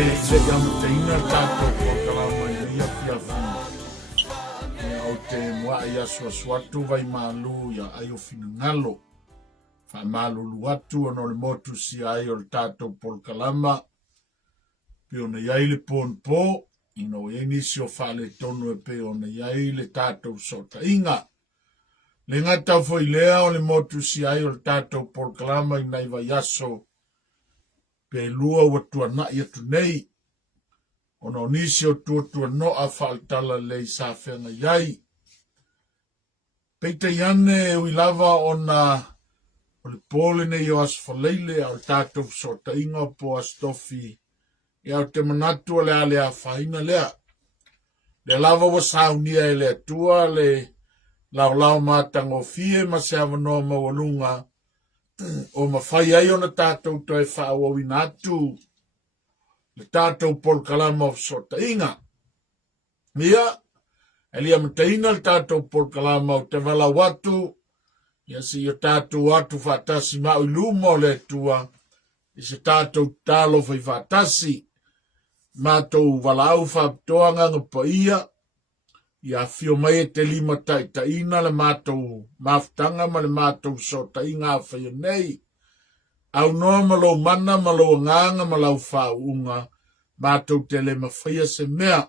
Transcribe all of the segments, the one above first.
le yamataina tātou o kalama ia fiafi. O te mua ia suasuatu vai malu ia ai o finangalo. Fa malu luatu ono le motu si ai o le tātou pol kalama. Pio na iai le ponpo, ino inisi o fale tonu e pe o na iai le tātou sota inga. Le ngata foi lea o le motu si ai o le tātou pol kalama ina iwa yaso. Pe lua wa tua na ia tu nei. Ono nisi o tua no a faltala lei sa whenga iai. Peita iane ui lava ona o le pole nei o asfaleile au tātou sota inga po astofi. Ia o te manatu o le ale a whaina lea. Le lava wa saunia e le atua le lau mātango fie ma se awanoa mawalunga. O mawhai ai ona tātou toi whaawawina atu. Le tātou pol kalama o sota inga. Mia, elia mataina le tātou pol kalama o te wala watu. Ia si o tātou watu whatasi mau iluma o le tua. I se tātou tālo whai whatasi. Mātou wala au whaptoanga ngapa ia. Ia fio mai e te lima taitaina le mātou maftanga ma le mātou sota inga whai nei. Au noa malo mana malo nganga malau whaunga. Mātou te le mawhia se mea.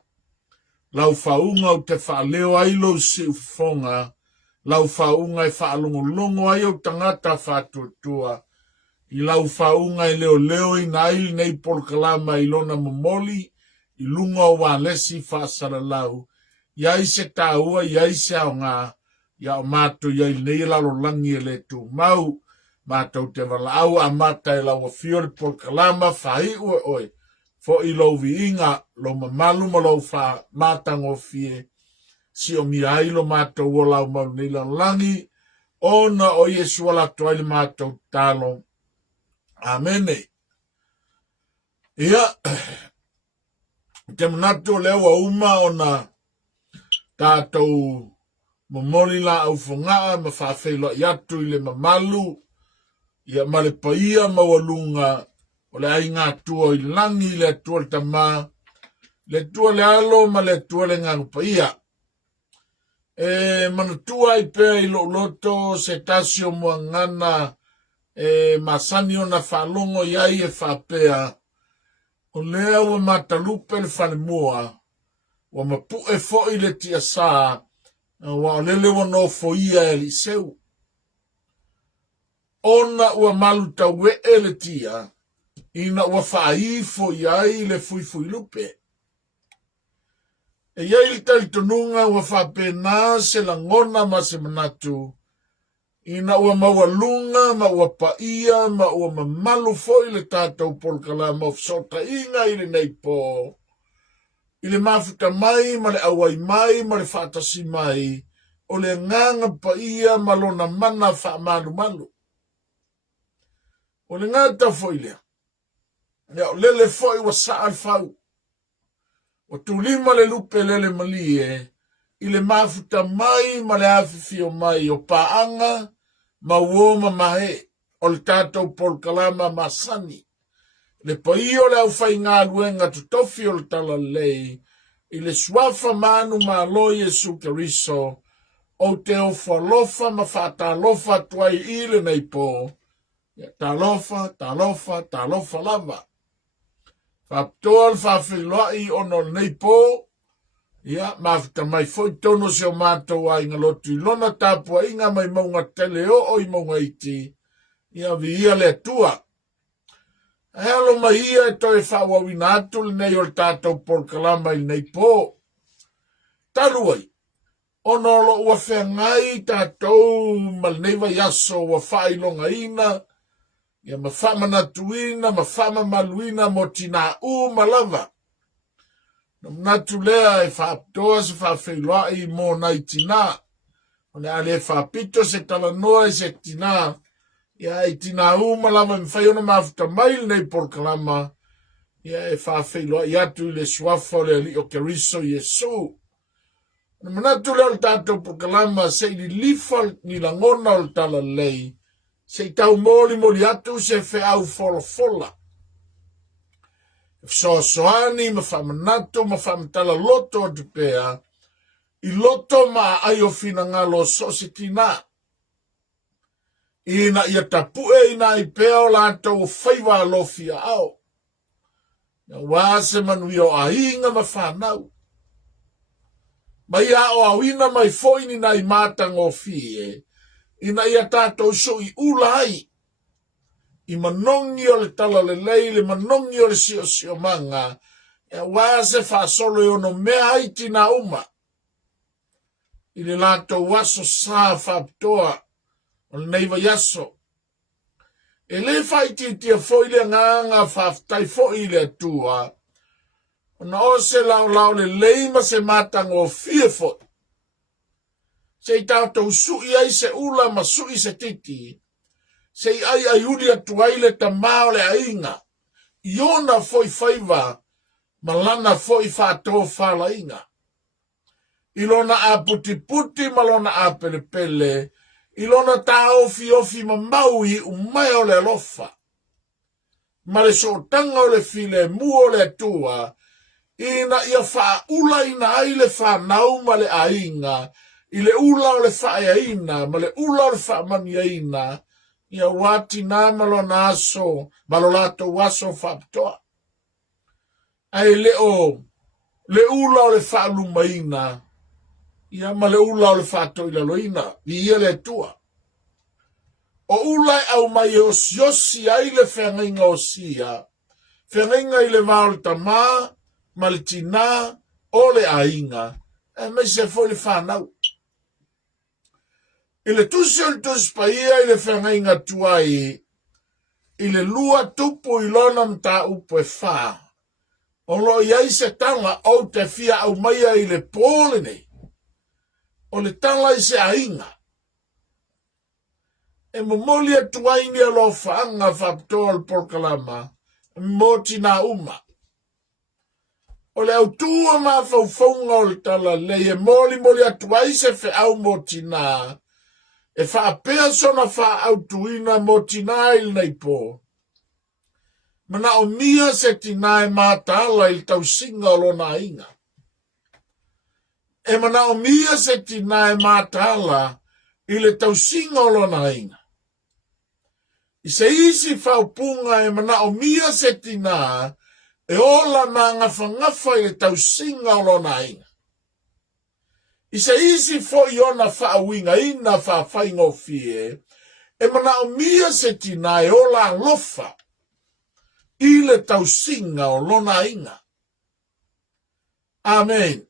Lau whaunga o te whaleo ailo si ufonga. Lau whaunga e whaalongolongo ai o tangata whatuatua. I lau whaunga e leo i nai nei polkalama i lona momoli. I lunga o wālesi whaasara lau. Iai se tāua, iai se au ngā. Ia o mātou iai nei lalo langi e le tū mau. Mātou te wala au a mata e lau a fiore polkalama whai ue oi. Fo i lau vi inga lo mamalu ma lau wha mātango fie. Si o mi ai lo mātou o lau mau nei lau langi. Ona o Yesu ala toile mātou tālo. Amene. Ia. Te manatu lewa uma ona tātou momoli la au whangaa ma whawhelo i atu i le mamalu. Ia ma le paia mawalunga o le ai ngā tua i langi le tua le tamā. Le tua le alo ma le tua le ngang paia. Mana tua i pēr i loto se tasio mua ngana masani o na whalongo iai e whapea. O lea wa matalupe le whale mua. Wa mapu e foi le tia sā. Wa lele wa no foia e li seu. Ona ua malu tau we e le tia. Ina ua whaifo iai le fui lupe. E iai le talitonunga ua whapena se la ngona ma se manatu. Ina ua mawalunga, ma ua paia, ma ua mamalu foi le tātou polkalama of sota inga ili nei po. Ile mafuta mai, ma le awai mai, ma le whatasi mai. O le nganga paia, ma lona mana wha malu. O le ngata foi lea. Ia o lele foi wa sa alfau. O tulima le lupe lele malie. Ile mafuta mai ma le awhiwhio mai o paanga ma uoma mahe o le tātou polkalama masani. Le pai o le au whai ngā luenga tutofi o le tala lei. Ile suafa manu ma lo Yesu Keriso o te o whalofa ma whatalofa tuai ile nei po. Talofa lava. Whaptoa le whawhiloai ono nei po. Ia, mafuta mai foi tono se o mātou ai ngalotu. Lona tāpua inga mai maunga tele o i maunga iti. Ia vi ia le tua. Helo mai ia e toi whawawina atu le nei o le tātou polkalama i nei po. Taruai. Ono lo ua whengai tātou malneiva yaso ua whailonga ina. Ia ma whamanatuina, ma whamamaluina mo tina malava. Natu lea e whaaptoa se whawhiloa i mō nai tina. One ale whaapito se talanoa e se tina. Ia e tina malava me whaiona mafuta mail nei polkalama. Ia e whawhiloa i atu i le suafa le li o Keriso Yesu. Natu lea o tātou polkalama se li lifa ni langona o tala lei. Se tau moli atu se whe au fola. Soani ma whamanato ma whamatala loto te pea, I loto ma ai o fina ngalo sositina. Ina ia tapue ina I pea o lato whaiwa lofia au. Ia wase manui o ainga ma whanau. Mai a o awina mai foini na I matang o fie. Ina ia tato so I ulai. I manongi o le tala le leile, manongi o le sio manga. Ia wase whasolo o no mea haiti na uma. I le lato waso sa whaptoa. O le neiva yaso. E le whaiti tia foi le nganga whaftai foi le atua. O na o se lau le leima se matang o fie foi. Se I tātou sui ai se ula ma sui se titi. Se ai ai uli atuai le tamao le ainga. Iona foi whaiva. Malana foi whato whala inga. Ilona a puti puti malona a pele pele. Ilona ta ofi ma maui umai o le alofa. Ma le sotanga o le file mua o le atua. Ina ia wha ula ina ai le wha nau ma le ainga. I le ula o le wha ina, ma le ula o le wha mani ina. Ia wati na malona aso, malolato waso whaptoa. Ai le ula o le wha lumaina. Ia ma le ula o le wha ila loina. Ia le tua. O ulai au mai o siosi ai le whengainga o sia. Whengainga I le vao le tamā, ma le tina, o le ainga. E mai se foi le whanau. I le tusi o le tusi pa ia I le whengainga tuai. I le lua tupu I lona mta upo e wha. O lo iai se tanga o te fia au mai I le pōle nei. O le tala I se ainga. E momoli atuai ni alo whaanga whaptoa le porkalama. Moti na uma. O le autua ma whauwhaunga o le tala le e moli atuai se whe au moti na. E whaapea sona wha autuina moti na il nei po. Mana o mia se tina e mātala I tau singa o lona inga. E mana o mia se tina e mātala I le tau singa o lona inga. I se isi whaupunga e mana o mia se tina e ola na ngafa I le tau singa o lona inga. I se isi fo I ona whauinga ina whawhainga o fie e mana o mia se tina e ola lofa I le tau singa o lona inga. Amen.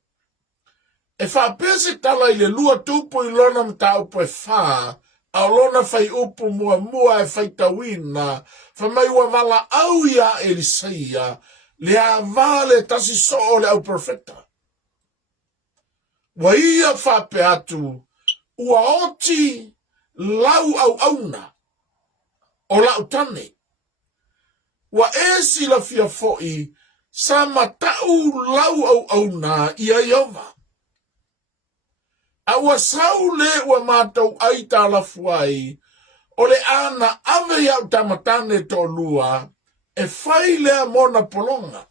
E whapese tala I le lua tupu I lona mta upo e wha, a lona whai upu mua e whai tawina, whamai wa wala au ia Elisaia, le a vale tasi so le au profeta. Wa ia whape atu, ua oti lau au auna, o lau tane. Wa esi la fia foi, sa matau lau au auna ia Iova. Awa sau le ua mātou aita la fuai, o le ana ave iau tamatane to lua, e whai lea mona polonga.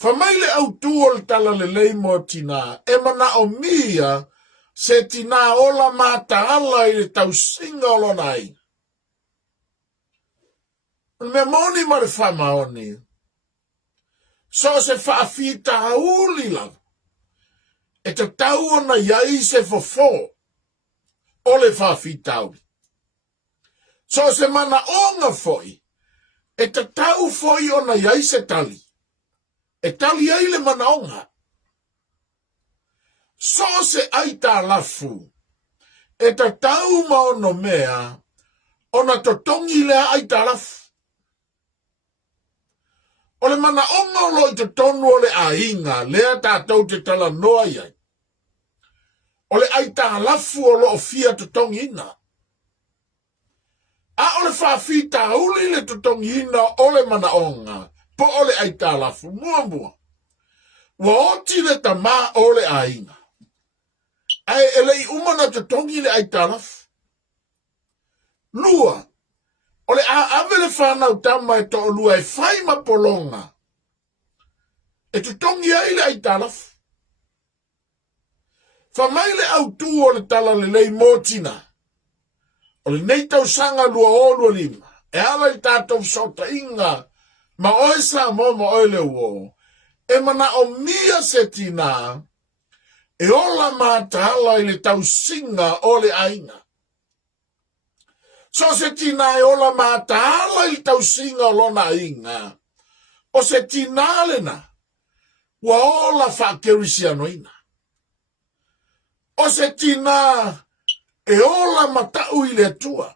Whamaile au tuol tala le leimo tina, e mana o mia, se tina ola mata ala I le tau singa olonai. Me moni mare whamaoni, so se whaafita hauli lau. E te tau ona iai se fofo, o le whaafitau. So se mana onga foi, e te tau foi ona iai se tali. E tali ai le mana onga. So se aita lafu, e te tau ma ono mea, ona totongi lea aita lafu. O le mana onga lo I te tonu o le ainga, lea tātou te tala noa iai. O le aita lafu o lo fia totongi ina. A o le whaafita uli le totongi ina o le mana onga, po o le aita lafu mua. Wa oti le tama o le ainga. Ai elei umana totongi le aita lafu. Lua, Ole ave le whanau tama e to lua e whai ma polonga. E tu tongi aile ai talafu. Whamaile au tu o le tala le lei motina. O le nei tau sanga lua olu lima. E ala i tātou sota inga. Ma oe sa mo ma oe le uo. E mana o mia se tina. E ola mātala i le tau singa o le ainga. So se tina e ola mātala i le tau singa o lona inga. O se tina lena. Wa ola whakerisiano ina. O se tina e ola matau i le tua.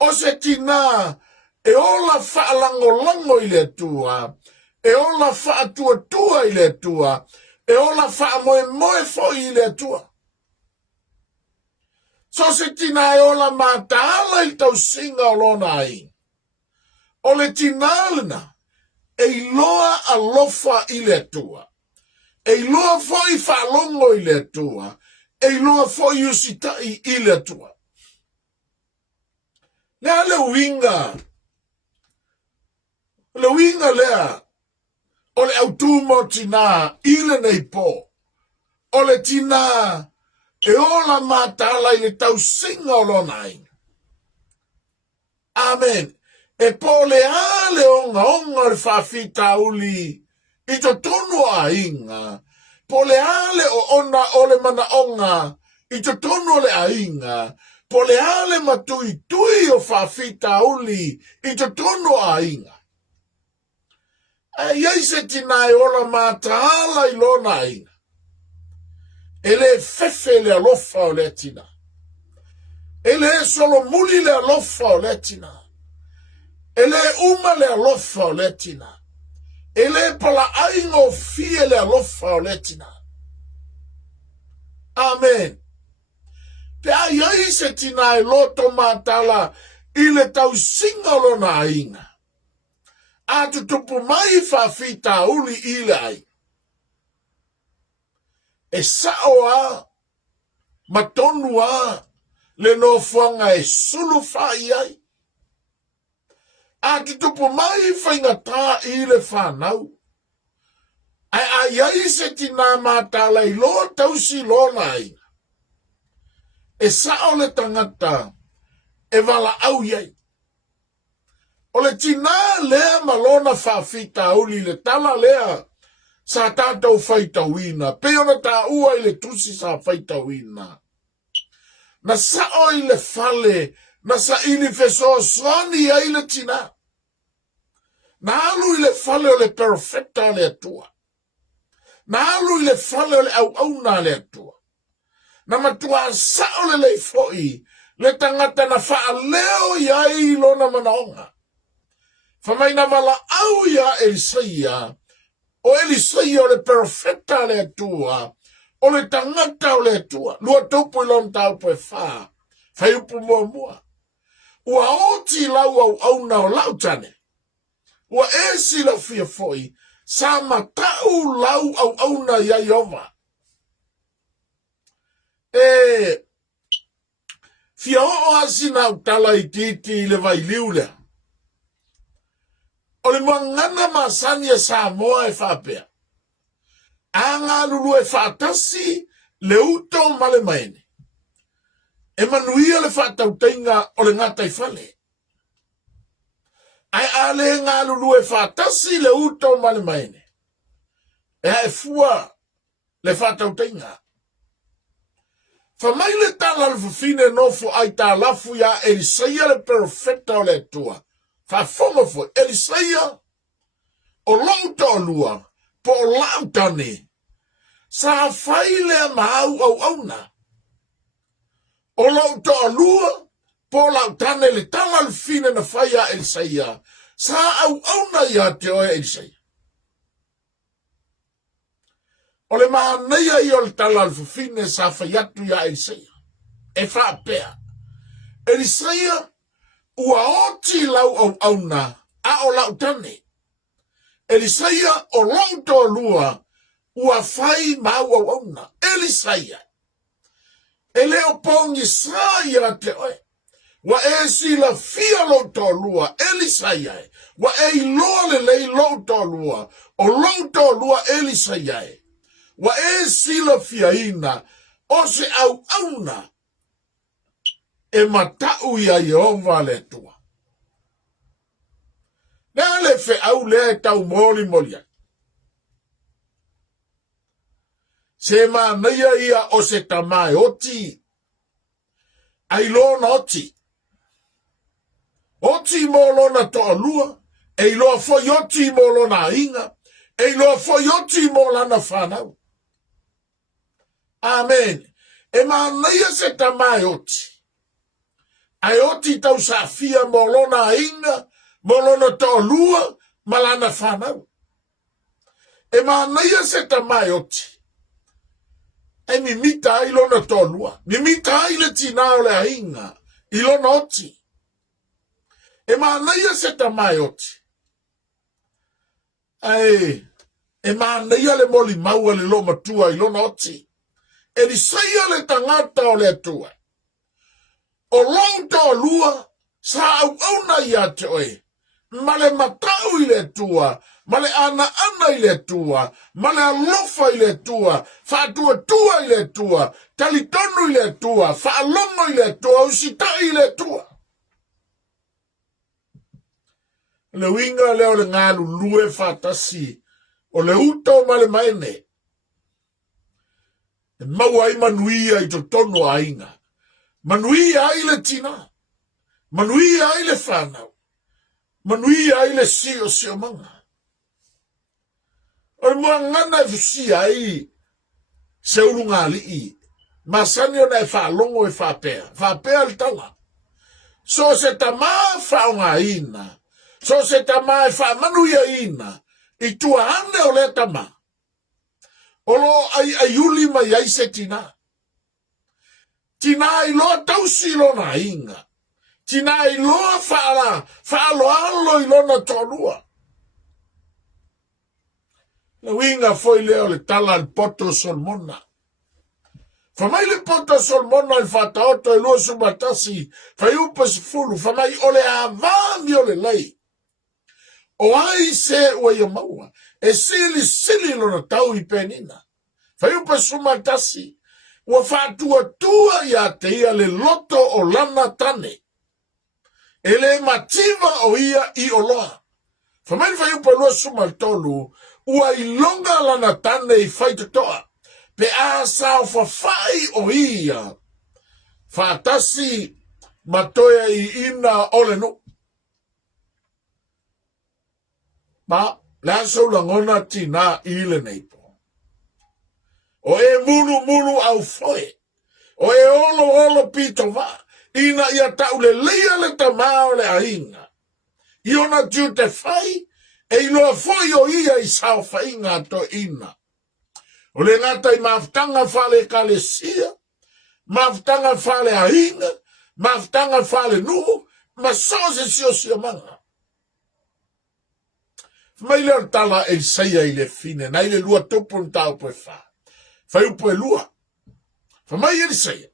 O se tina e ola whaalangolango i le tua. E ola whaatua i le tua. E ola whaamoe fo i le tua. So se tina e ola mātala i tau singa o lona ai. O le tina lena e iloa alofa i le tua. E iloa fo i whaalongo i le tua. E iloa fo i usitai i le tua. Lea le winga. Le winga lea. O le autumo tina i le nei po. O le tina e ola mātala i le tau singa o lonai. Amen. E po le ale onga le whawhita uli i to tonu a inga. Po le ale o ona o le mana onga i to tonu le a inga. Po le ale matui tui o whawhita uli i to tonu a inga. Iai se tina e ola mātala i lona inga. Ele fefe le alofa o le tina. Ele solo muli le alofa o le tina. Ele uma le alofa o le tina. Ele pala ainga o fie le alofa o le tina. Amen. Pe ai se tina e loto matala i le tau singa lona ainga. A tu tupu mai whawhita uli i le ai. E saoa, matonua, le no fuanga e sulu whai ai. A tu tupu mai whaingata i le whanau. Ai se tina matala i lo tausi lona ai. E sao le tangata e wala au iai. O le tina lea malona whawhita uli le tala lea sa tātou whaita wina. Peona tā ua i le tusi sa whaita wina. Na sao i le fale, na sa ili feso swani ai le tina. Na alu i le fale o le perfecta le atua. Na alu i le fale o le au na le atua. Na matua sao le leifoi, le tangata na wha leo iai lona manaonga. Whamaina wala au ia Elisaia, o Elisaia o le perfecta le atua, o le tangata o le atua, lua taupu ilon taupu e wha, whai upu mua mua. Ua oti lau au na o lau tane. Ua esi lau fia foi, sa matau lau au na ia Iova. Fia o asina utala i titi le vai liulea. O le mangana masani e Samoa e whapea. Anga lulu e whatasi le uto male maene. E manuia le whatautainga o le ngata i whale. Ai ale ngā lulu e whatasi le uto male maene. E hae fua le whatautainga. Whamai le tala le whawhine nofo ai tā lafu ya Elisaia le perfecta o le tua. Whafonga fo Elisaia o lauta o lua po o lautane. Sa whai lea mahau au na. O lauta o lua po o lautane le tala le fine na whai a Elisaia. Sa au na ia te oe Elisaia. O le maanea i o le tala le fine sa whai atu ia Elisaia. E whapea. Elisaia ua oti lau au na a o lautane. Elisaia o lauta o lua ua whai mau au na. Elisaia. E leo pongi sa ia te oe. wa e sila fia lo tolua Elisaiae, wa e iloa le lo tolua, o lo tolua Elisaiae, wa e sila fia ina, o se au auna, e matau ia Yehova le tua. Nea le fe au le tau moli molia. Se manaia ia o se tamai oti, ai lona oti. Oti mo lona toa lua, e iloa foi oti mo lona inga, e iloa foi oti mo lana whanau. Amen. E manaia se tamai oti. Ai oti tau safia mo lona inga, mo lona toa lua, malana whanau. E manaia se tamai oti. E mi mita ai lona toa lua. Mi mita ai le tina o le ainga, ilona oti. E manaia se tamai oti. Ai, e manaia le moli maua le loma tua ilona oti. E li saia le tangata o le atua. O long toa lua, sa au auna ia te oe. Ma le matau i le tua, ma le ana i le tua, ma le alofa i le tua, whaatua tua i le tua, talitonu i le tua, whaalongo i le tua, usitai i le tua. Le winga leo le ngalu lue whaatasi, o le uto ma le maene. E maua i manuia i to tono a inga. Manuia ai le tina, manuia ai le whanau. Manuia ai le sio manga. O mua ngana fusia ai se urunga li. Masani o na whalongo e whapea. Whapea le tala. So se tama whaonga ina. So se tama e whamanuia ina. I tua ane o le tama. Olo ai uli mai ai se tina. Tina i loa tausi lona inga. Tina i loa whaalo i lona tolua. Na winga foi leo le tala al poto solmona. Famai le poto solmona i whataoto i lua sumatasi. Fai upa si fulu. Famai ole avami ole lei. O ai se ua ia maua. E sili lona tau i penina. Fai upa sumatasi. Ua whatua tua ia te ia le loto o lana tane. Ele mativa o ia i oloa. Famai fai upa lua sumaltolu, ua i longa lana tane i fai toa. Pe a sao fai o ia. Fatasi matoia i ina ole no. Ma, la so langona tina ile neipo. O e munu au foe. O e olo pito va. Ina ia taule leia le tamao le ainga. Iona tiu te fai, e iloa foi o ia i sao fainga to ina. O le ngata i maftanga fale kalesia, maftanga fale ainga, maftanga fale nuhu, ma sose sio manga. Mai le tala e saia i le fine, na i le lua tupun tau pe fa. Fai upo e lua. Fa mai e saia.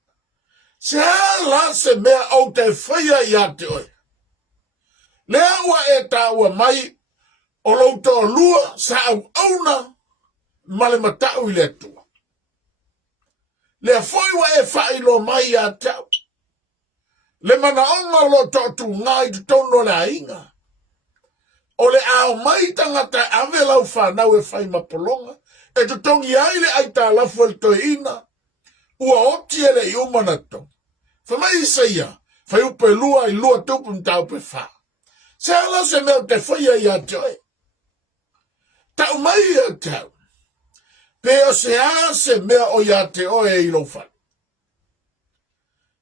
Se ala se mea au te whaia i ate oi. Lea ua e ta ua mai o lauto lua sa au auna male matau i le tua. Lea foi ua e whailo mai i ate au. Le mana onga lo totu ngai tu tono le ainga. O le ao mai tangata ave lau whanau e whai mapolonga. E tu tongi aile ai ta lafu el toina. Ua oti ele i umanato. Famai isaia, fai upe lua i lua tupu mtau pe fa. Se ala se meo te whaia i atoe. Tau mai i atau. Peo se a se mea o i ate oe i lo fan.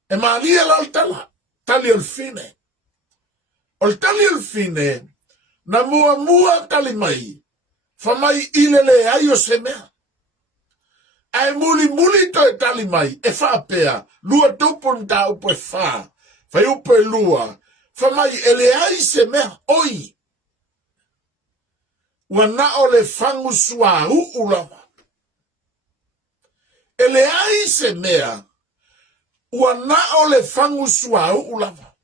E maalia lau tala, tali al fine. O tali al fine, na mua tali mai. Famai ilele ai o se mea. Ai muli to e tali mai, e whapea, lua tupun ta upe wha, whai upe lua, whamai ele ai se mea oi. Ua na o le whangu sua ulama. Ele ai se mea, ua na o le whangu sua ulama.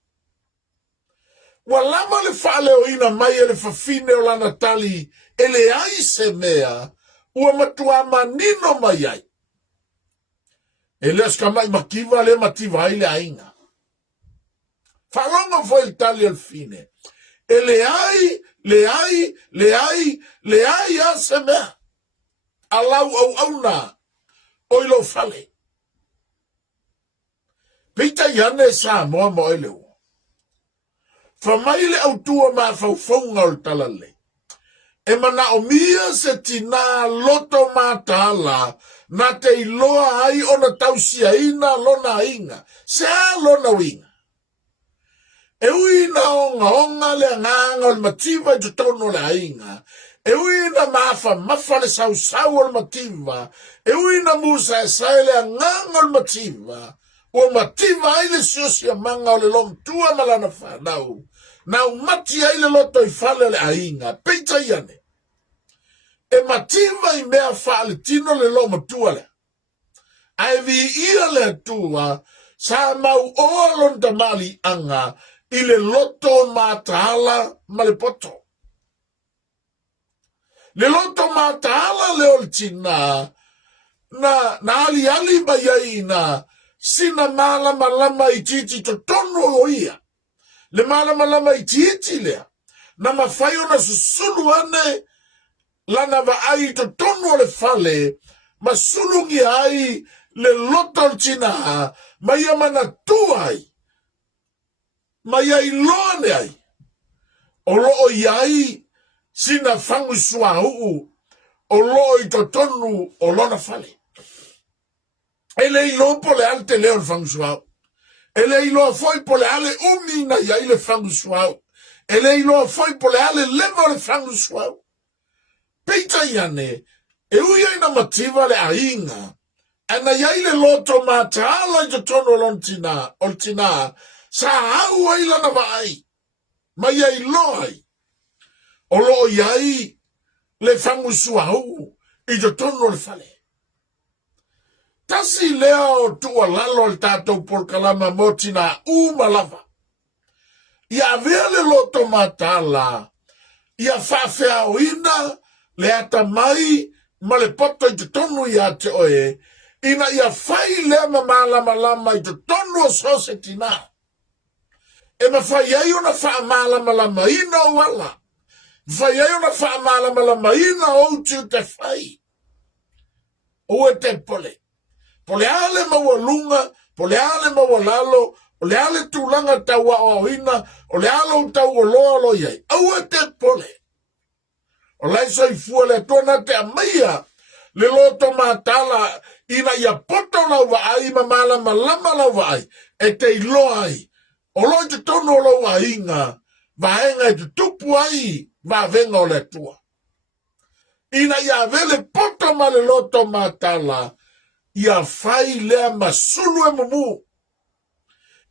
Walama le fale o ina mai le fafine o lana tali ele ai se mea ua matua manino mai ai. Ele askamai makiva le mativa ai le ainga. Falonga foi il tali al fine. Ele ai, le ai a se mea. Alau au na oilo fale. Pita yane sa moa mo ele o. Famaile au tua ma faufonga o talale. E mana o mia se tina loto matala na te iloa ai o na tausia ina lona inga. Se a lona winga. E uina onga le nganga o le mativa i tutono le ainga. E uina mafa le sau o le mativa. E uina musa e sai le nganga o le mativa. O mativa ai le siosia manga o le long tua malana whanau. Na umati ai le loto i fale le ainga. Peita iane. E mativa i mea whaale tino le lo matua le. Ai vi ia le tua sa mau oa lonta mali anga i le loto mataala ma le poto. Le loto mataala le oltina na ali mai na sina malama i titi to tono o ia. Le malama i titi lea. Na mawhaio na susulu ane lana va ai to tono le fale ma sulungi ai le loto oltina mai amana tuai. Mai ai loane ai. O loo iai sina fangu sua uu. O loo i to tonu o lona fale. Ele i loo po le ale te leo le fangu sua uu. Ele i loo foi po le ale umina iai le fangu sua uu. Ele i loo foi po le ale lemo le fangu sua uu. Peita iane, e uia ina mativa le ainga. Ana iai le loto mataala i to tonu o tina. Sa au ai lana vai. Mai ai loi. O lo iai le fangu suau i to tono le fale. Tasi lea o tua lalo al tatou por kalama motina umalava. Ia vea le loto matala. Ia fafea o ina le ata mai ma le poto i to tono ia te oe. Ina ia fai lea malama i to tono o sosetina. E ma fai ai ona wha malama ina o wala. Fai ai ona wha malama ina o tu te fai. O e te pole. Pole ale mawalunga, pole ale mawalalo, o le ale tūlanga taua o ina, o le alo tau o loa lo iai. O e te pole. O lai soi fua le tona te amaia, le loto matala ina ia poto lau wa ai ma malama lama lau wa ai. E te iloa ai. O loi te tono lo wa inga, vaenga e te tupu ai, va venga o le tua. Ina ia vele poto ma le loto matala, ia fai lea masulu e mumu.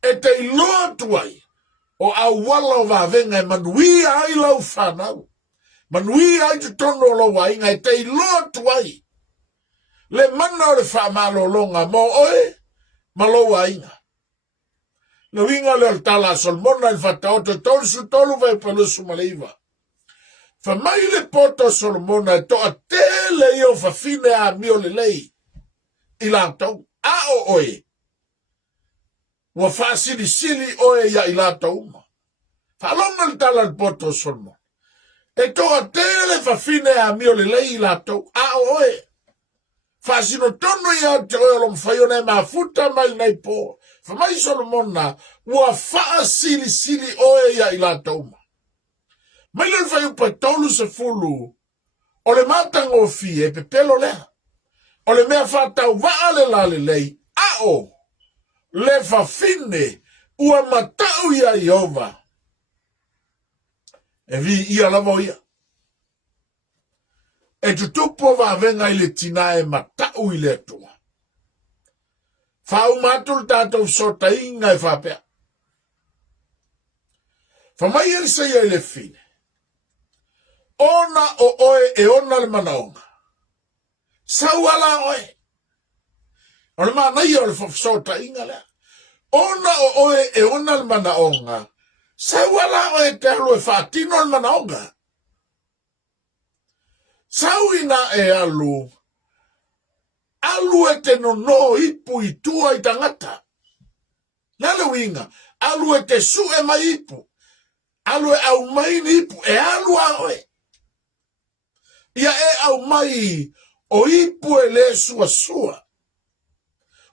E te iloa tuai, o awala o va venga e manui ai lau whanau. Manui ai te tono lo wa inga, e te iloa tuai. Le mana o le whamalo longa mo oe, malo wa inga. No winga le altala solmona il fataoto tolu su tolu vai pelo su maleiva. Fa mai le poto solmona e to a tele io fa fine a mio le lei. Ila tau a o oe. Wa fa sili oe ya ila tau ma. Fa longa il tala il poto solmona. E to a tele fa fine a mio le lei ila tau a o oe. Fa sino tono ya te oe lom faione ma futa mai nei po. Fa mai solomona ua faa sili oe ya ila tauma. Mai lel fai upa tolu se fulu. O le matang o fie pe pelo lea. O le mea fatau vaale lale lei. Ao. Le fa fine. Ua matau ya Iova. E vi ia lavo ia. E tutupo va venga ile tina e matau ile tua. Fau matul tatou sota inga e whapea. Whamai eri sa ia le fine. Ona o oe e ona le manaonga. Sau ala oe. O le mana ia o le sota inga lea. Ona o oe e ona le manaonga. Sa wala e te alu e whaatino le manaonga. Sau ina e alu e te no ipu i tua i tangata. Nale winga, alu e te su e mai ipu. Alu e au mai ni ipu, e alu a oe. Ia e au mai o ipu e le sua sua.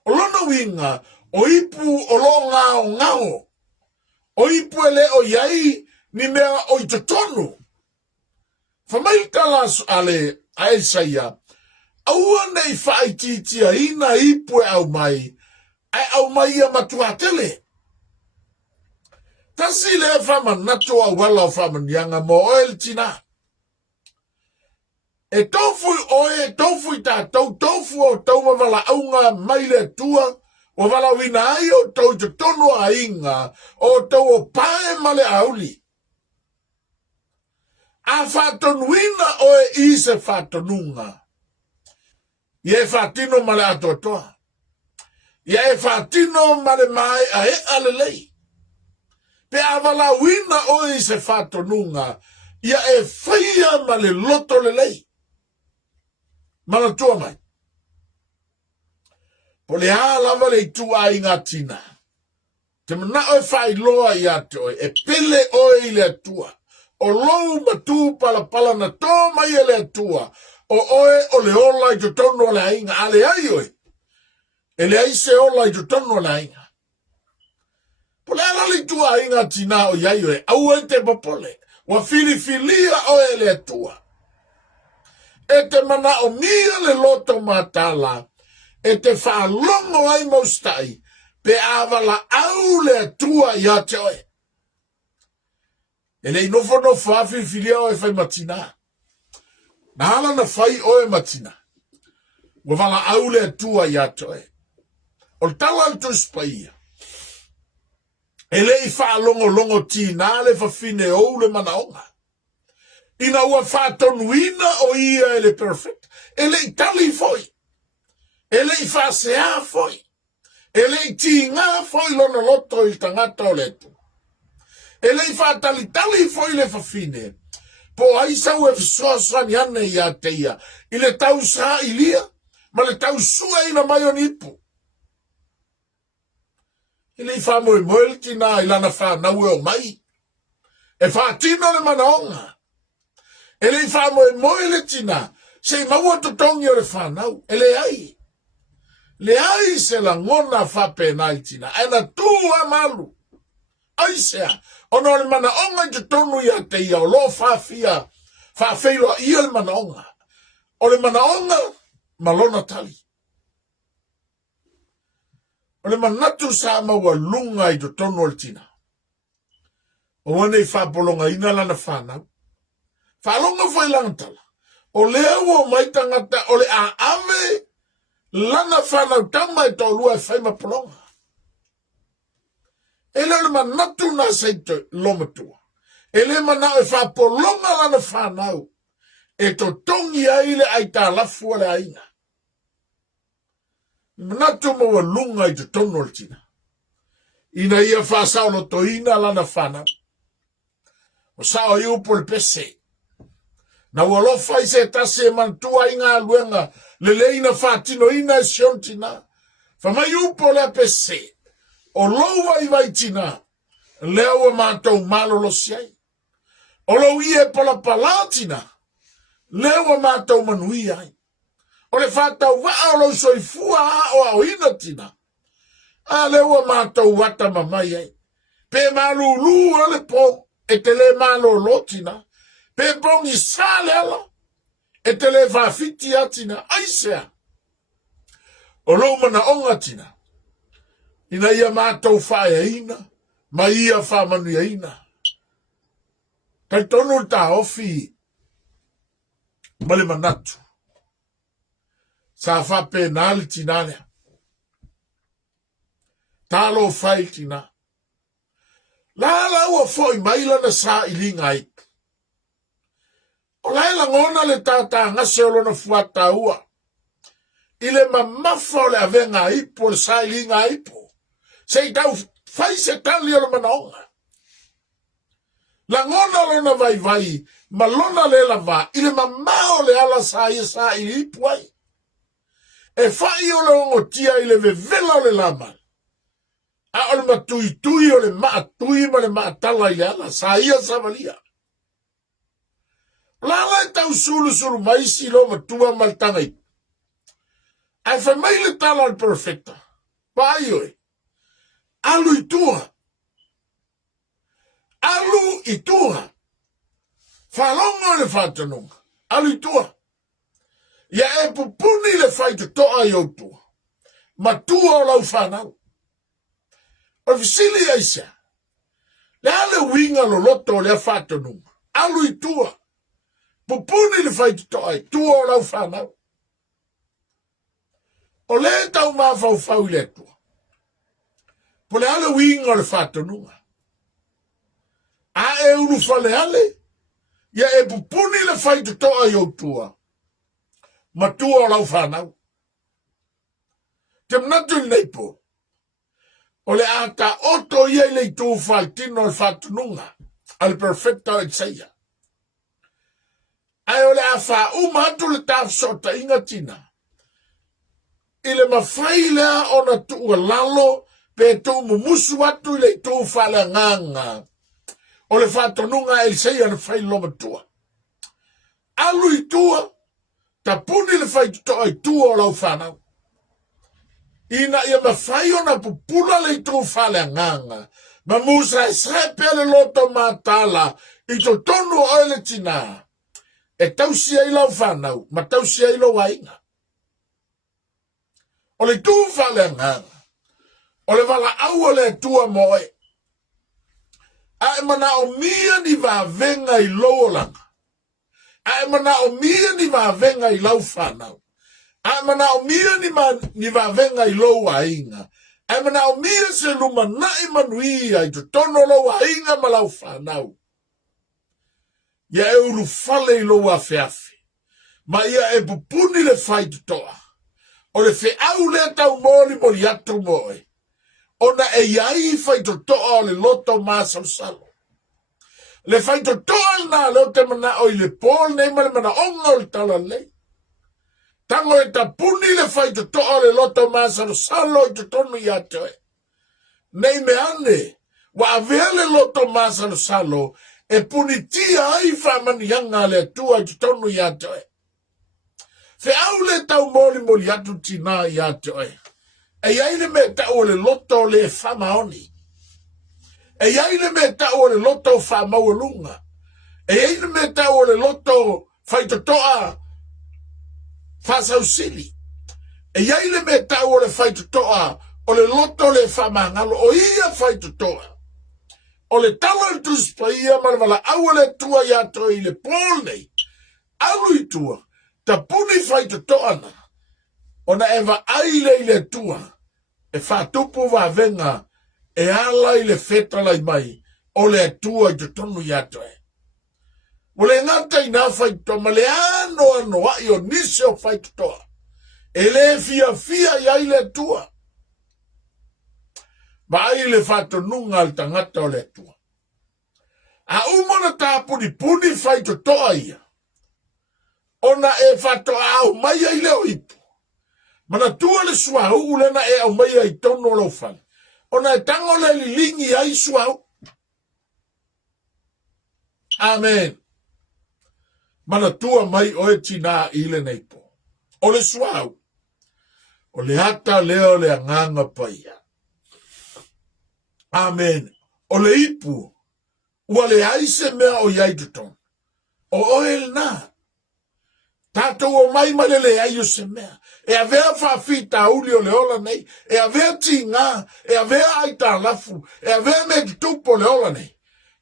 O lono winga, o ipu o lo ngao ngao. O ipu e le o iai ni mea o i totonu. Whamaita lasu ale a Esaia. Aua nei whaititia ina ipu e au mai. Ai au mai a matuatele. Tasi le whaman natu au wala o whaman yanga mo oel tina. E tofu oe, tofu i tātou, tofu o tau mawala aunga mai le tua, o wala wina ai o tau te tono a inga, o tau o pae male auli. A whatonuina oe i se whatonunga. Ie whatino male atotoa. Ia e whatino male mai a e alelei. Pe a wala wina oe i se whatonunga, ia e whaia male loto lelei. Mana tua mai. Po le lava le tua inga tina. Te mana oe whai loa i ate oe. E pele oe i le tua. O lou matu pala pala na tō mai e le tua. O oe o le ola i to tono le ainga. Ale ai oe. E le ai se ola i to tono le ainga. Po le ala le tua inga tina o iai oe. Au e te popole. Wa filifilia oe le tua. E te mana o mia le loto matala, e te whaalongo ai maustai, pe awala au le tua i ate oe. E le inofo no whaafi filia oe whai matina. Na ala na whai oe matina. Wa wala au le tua i ate oe. O tala alto spaia. E le i whaalongo longo tina le whafine ou le manaonga. Ina ua whatonuina o ia ele perfect. Ele i tali foi. Ele i whasea foi. Ele i tinga foi lona loto i tangata o letu. Ele i whatalitali foi le whawhine. Po aisa ue fsosani ane i a teia. I le tau sa ilia. Ma le tau sua ina mai o nipu. Ele i whamoe moelti na i lana whanau o mai. E whatino le manaonga. Ele i whamoe moele tina, se maua totongi o le whanau, ele ai. Le ai se la ngona whape nai tina, ena tua malu. Ai sea, ono le mana onga i tonu ia te ia, o lo whawhia, whawheilo ia le mana onga. O le mana onga, malona tali. O le manatu sa maua lunga i tonu o le tina. O wane i whapolonga ina lana whanau. Whalonga whai langtala. O lea ua mai tangata, o le a ave lana whanau tama e tō lua e whai mapolonga. Ele le manatu na seito lomatua. Ele mana e whapolonga lana whanau. E to tongi aile ai tā lafua le ainga. Manatu maua lunga i te tono le tina. Ina ia whasaulo to ina lana whanau. O sao iu por pese. Na walo fai se tase mantua inga luenga le leina fatino ina siontina. Fa mai upo le pese. O loa i vai tina. Lea ua mātou malo lo siai. O lo ie pala palatina. Lea ua mātou manui ai. O le fatau waa o lo soifua o au ina tina. A lea ua mātou wata mamai ai. Pe malu lua le po. E te le malo lotina. Pe bongi sale ala. E te le whawhiti atina. Aisea. O lo mana onga tina. Ina ia mātou whae ina. Ma ia whamanu ina. Kai tonu ta ofi. Male manatu. Sa whape nāli tinanea. Talo whai tina. La ua foi maila na sa ilinga ai. O laila ngona le tata ngase o lona fuata ua. Ile mamafo le avenga ipo le sa ilinga ipo. Se i tau fai se tali o le manaonga. La ngona lona vai, ma lona le lava, ile mamao le ala sa i puai. E fai o le ongotia ile vevela o le lama. A ole matui o le maatui ma le maatala ile ala sa ia savalia. Lala e tau sulu maisi lo matua maltangai. Ai fa mai le tala al perfecta. Pai oe. Alu itua. Alu itua. Falongo le fatanunga. Alu itua. Ia e pupuni le fai te toa i autua. Matua o lau whanau. O visili aisa. Le ale winga lo loto le fatanunga. Alu itua. Pupuni le fai te toa i tua o lau whanau. O le tau mawhau i le tua. Po le ale winga le fatanunga. A e unu fale ale. Ia e pupuni le fai te toa i autua. Matua o lau whanau. Te mnatu nei po. O le ata oto ia i le i tū whaitino al whatununga. Al perfecta e tseia. Ai o le a wha umatu le tafsota inga tina. I le mawhai lea o na tua lalo pe tū mumusu atu i le i tū whale nganga. O le whatununga e tseia na whai loma tua. Alu i tua. Ta puni le fai to ai tu o lau whanau. Ina ia mawhai o na pupula le tu whale nganga. Ma musa e srepe le loto matala. I to tonu o le tina. E tausia i lau whanau. Ma tausia i lau wainga. O le tu whale nganga. O le wala au o le tua moe. A e mana o mia ni va venga i loo langa. A mana o mia ni va venga i lau whanau. A mana o mia ni va venga i lau ainga. A mana o mia se luma nai manuia i to tono lau ainga ma lau whanau. Ia e uru fale i lau awhiawhi. Ma ia e pupuni le whai toa. O le whi au le tau mori atu moe. Ona e iai whai toa o le loto masau salo. Le fai to toa na leo te mana o i le pol nei ma le mana onga o le tala lei. Tango e ta puni le fai to toa le loto masaro salo i to tonu i atoe. Nei me ane, wa avea le loto masaro salo e puni tia ai whamani anga le tua i to tonu i atoe. Fe au le tau moli atu tina i atoe. E aile me tau le loto le whamaoni. E iaile me tau le loto wha maulunga. E iaile me tau le loto whaitotoa wha sausili. E iaile me tau le whaitotoa o le loto le wha mangalo o ia whaitotoa. O le tala le tuspa ia marwala au le tua iato i le pol nei. Alu i tua. Ta puni whaitotoa na. Ona eva aile i le tua. E whatupu wa venga. E ala i le feta lai mai, o le atua i te tonu i atoe. O le ngata i nā whaitoa, ma le ano ai o nise o whaitoa. E le fia i ai le atua. Ma ai le whatonunga al tangata o le atua. A umana tā puni whaitoa ia. Ona e whatoa au mai ai leo ipu. Mana tua le sua ulena e au mai ai tono lo whale. Ona e tango le lingi ai suau. Amen. Mana tua mai o e tina ile nei po. O le suau. O le hata leo le anganga paia. Amen. O le ipu. Ua le aise mea o iai tuton. O oel na. Tato o mai le ai o se mea. E avea whawhita uli o le ola nei. E avea tinga. E avea aita lafu. E avea me tupo le ola nei.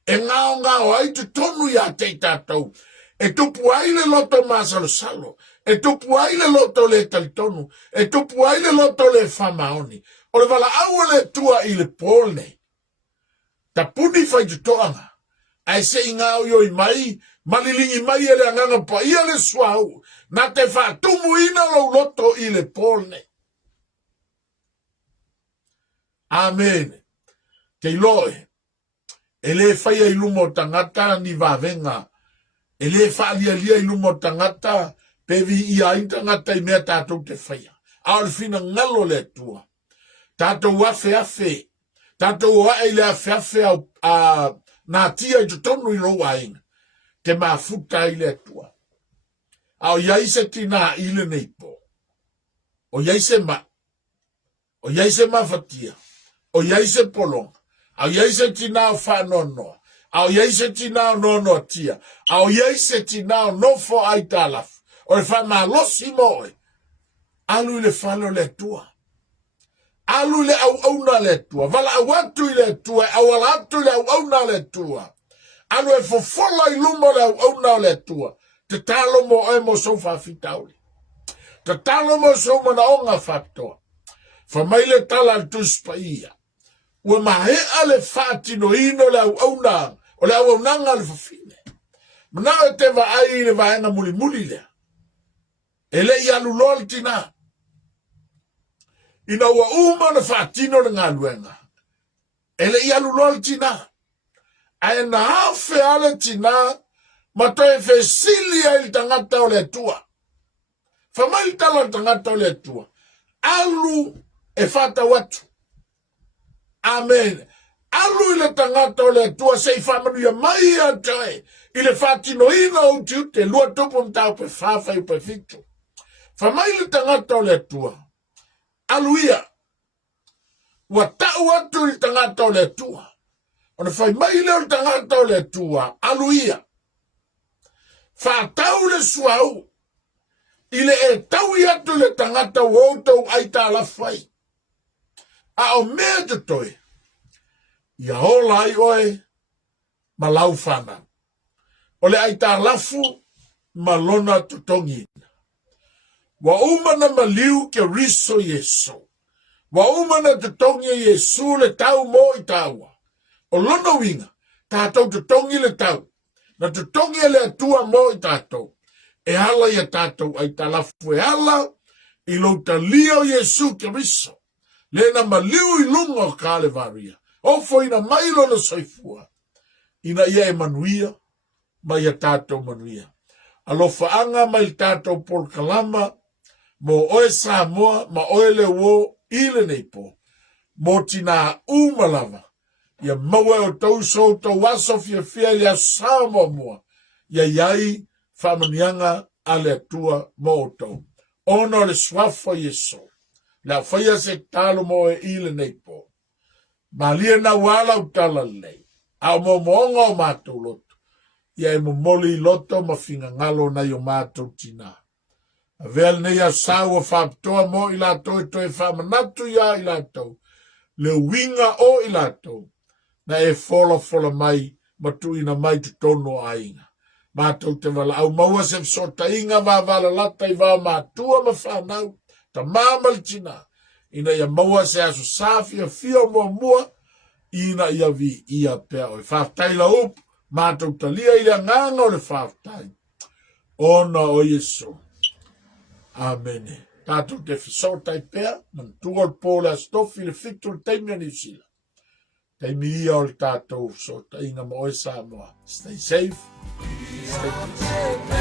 E ngao ai tu tonu ia te tatou. E tupu ai le loto masalo salo. E tupu ai le loto le talitonu. E tupu ai le loto le whamaoni. O le wala aua le tua i le pol nei. Ta puni whai tu toanga. Ai se ingao yo i mai. Malilingi mai ele anganga pa ia le suau. Na te whatumu ina lau loto i le pol nei. Amen. Kei loe. e le fai ai lumo tangata ni vavenga, e le faalia lia i lumo tangata, pe vi ia i tangata i mea tātou te whaia. A o fina ngalo le tua. Tātou afe, tātou wae le afe au nā tia i tutonu i roa inga. Te mafuta i le tua. A o iaise tina i le neipo. O iaise ma. O iaise mafatia. O iaise polong. A o iaise tina o whanono. A o iaise tina o nono tia. A o iaise tina o nofo ai tālafu. O le whamalosi moe. Alu le whalo le tua. Alu le au na le tua. Vala au atu le tua. Awala atu le au na le tua. Alu e fofola i lumo le au na le tua. Te talo mo e mo sofa fitauli. Te talo mo soma na onga fatoa. Famaile tala tuspa ia. Ua mahe ale fatino ino le au na. O le au nanga le fafine. Mana e te va ai le vaenga muli muli le. Ele i alu lol tina. Ina ua uma na fatino le ngā luenga. Ele i alu lol tina. Ae na hafe ale tina. Ma toi fe silia il tangata o le tua. Famai tala tangata o le tua. Alu e fata watu. Amen. Alu ile tangata o le tua se i famanu ya mai a toi. Ile fatino ina o te lua tupu mtau pe fafa i pe fitu. Famai ile tangata o le tua. Alu ia. Watau watu ile tangata o le tua. Ona fai mai ile tangata o le tua. Alu ia. Fatau le suau. Ile e tau i atu le tangata wotau ai tā la fai. A o mea te toi. Ia hola ai oe ma lau whana. O le ai tā lafu ma lona tutongina. Wa umana ma liu ke riso Yesu. Wa umana tutongi Yesu le tau mo i taua. O lona winga. Tātou tutongi le tau. Na tutongi le atua mo i tātou. E hala ia tātou ai talafu e hala i louta lio Yesu ke riso. Lena ma liu i lunga o kāle varia. Ofo ina mailo na soifua. Ina ia e manuia, ma ia tātou manuia. Alofa anga mai tātou por kalama, mo oe Samoa, ma oe le wo ile neipo. Mo tina umalava. Ia maua o tau so tau waso fia ia Samoa mua. Ia iai whamanianga ale atua mo o tau. Ono le swafo Yesu. La whaia se talo mo e ile neipo. Ma lia na wala utala lei. A mo moonga o mātou loto. Ia e mo moli loto ma finga ngalo na yo mātou tina. A veal nei a sawa whaptoa mo i lātou e toi whamanatu ia i lātou. Le winga o i lātou. Na e fola mai matuina mai tu tono a inga. Mātou te wala au maua se fsota inga ma wala lata i wā mātua ma whanau. Ta māmal tina. Ina ia maua se aso sāwhia whio mua. Ina ia vi ia pea o whaftai la up. Mātou talia i rea nganga o le whaftai. Ona o Yesu. Amen. Tātou te whisautai pea. Man tuol pōla stofi le fitu le teimia ni sila. Teimi ia o le tātou whisautai inga mo e Samoa. Stay safe. Stay peace.